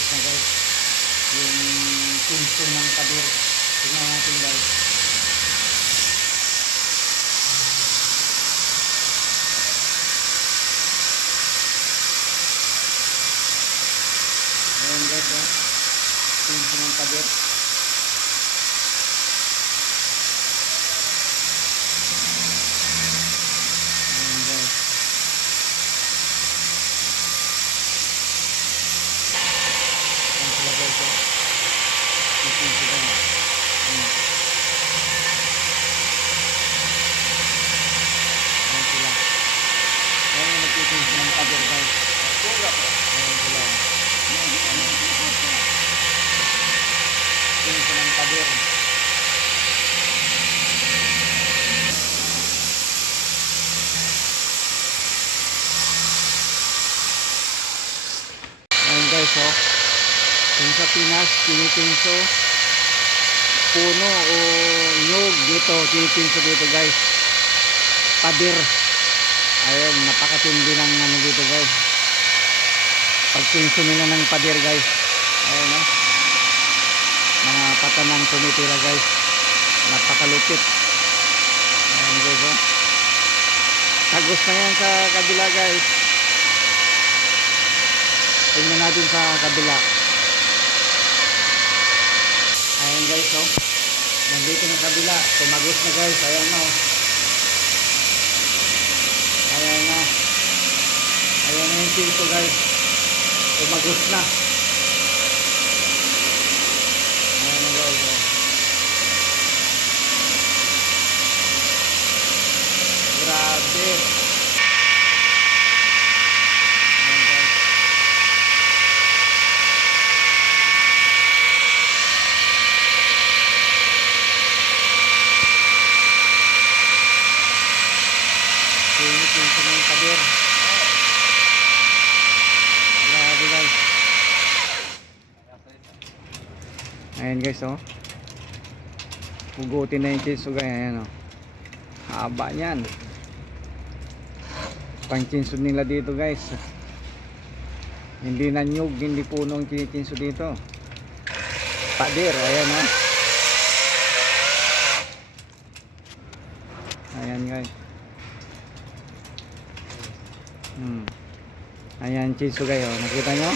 Tapos na guys. Yung pinso ng pader. Tingnan natin guys. Ayan guys, oh. Pinso ng pader. Ayan guys. Ayan sila guys, oh. Yung pinso na. Ayan. Ayan sila. Ayan yung nagpipinso ng pader guys. Ayan sila. Pinso ng pader. Ayan guys, oh. Kung sa Pinas, pinipinso puno o nyug dito, pinipinso dito guys. Pader. Ayan, napakatindi ng ano dito guys. Pagpinso nila ng pader guys. Ayan, oh. Mga patanang tumitira guys. Napakalupit. Ayan guys, oh. Tagos na yan sa kabila guys. Tingnan natin sa kabila. Ayan guys, oh. Nandito na kabila. Tumagos na guys. Ayan na, oh. Ayan na. Ayan na yung pinto guys. Tumagos na. Ayan na guys, oh. Grabe. Ayan guys. Pinso ng pader. Grabe guys. Ayan guys, oh. Hugutin na yung chinso guys. Ayan, oh. Haba niyan. Pang chinso nila dito guys. Hindi na nyug, hindi puno ang chinso dito. Pader, ayan, oh. Ayan guys. Ayan chinso guys, oh. Nakita nyo?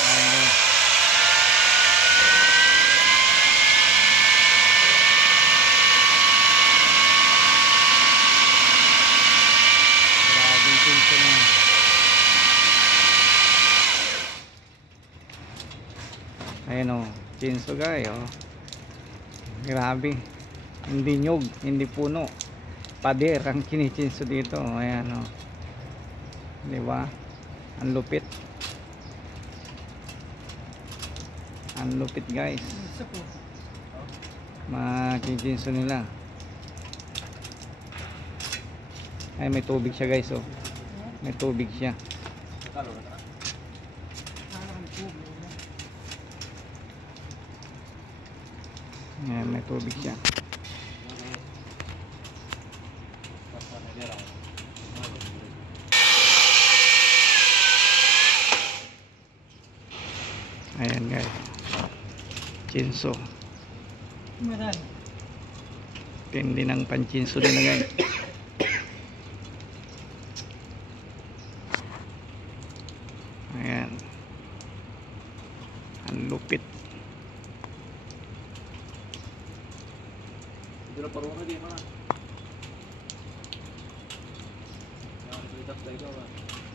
Ayan guys. Grabing chinso na. Ayan, oh. Chinso guys, oh. Grabe. Hindi nyug, hindi puno. Pader ang kinichinso dito. Ayan, oh. Diba? Ang lupit. Ang lupit guys. Makikinso nila. Ay, may tubig siya guys, oh. May tubig siya. Ayan, may tubig siya. Ayan guys. Chinso. Tindi ng panchinso din na guys. Ayan. Ang lupit.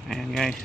Ayan guys.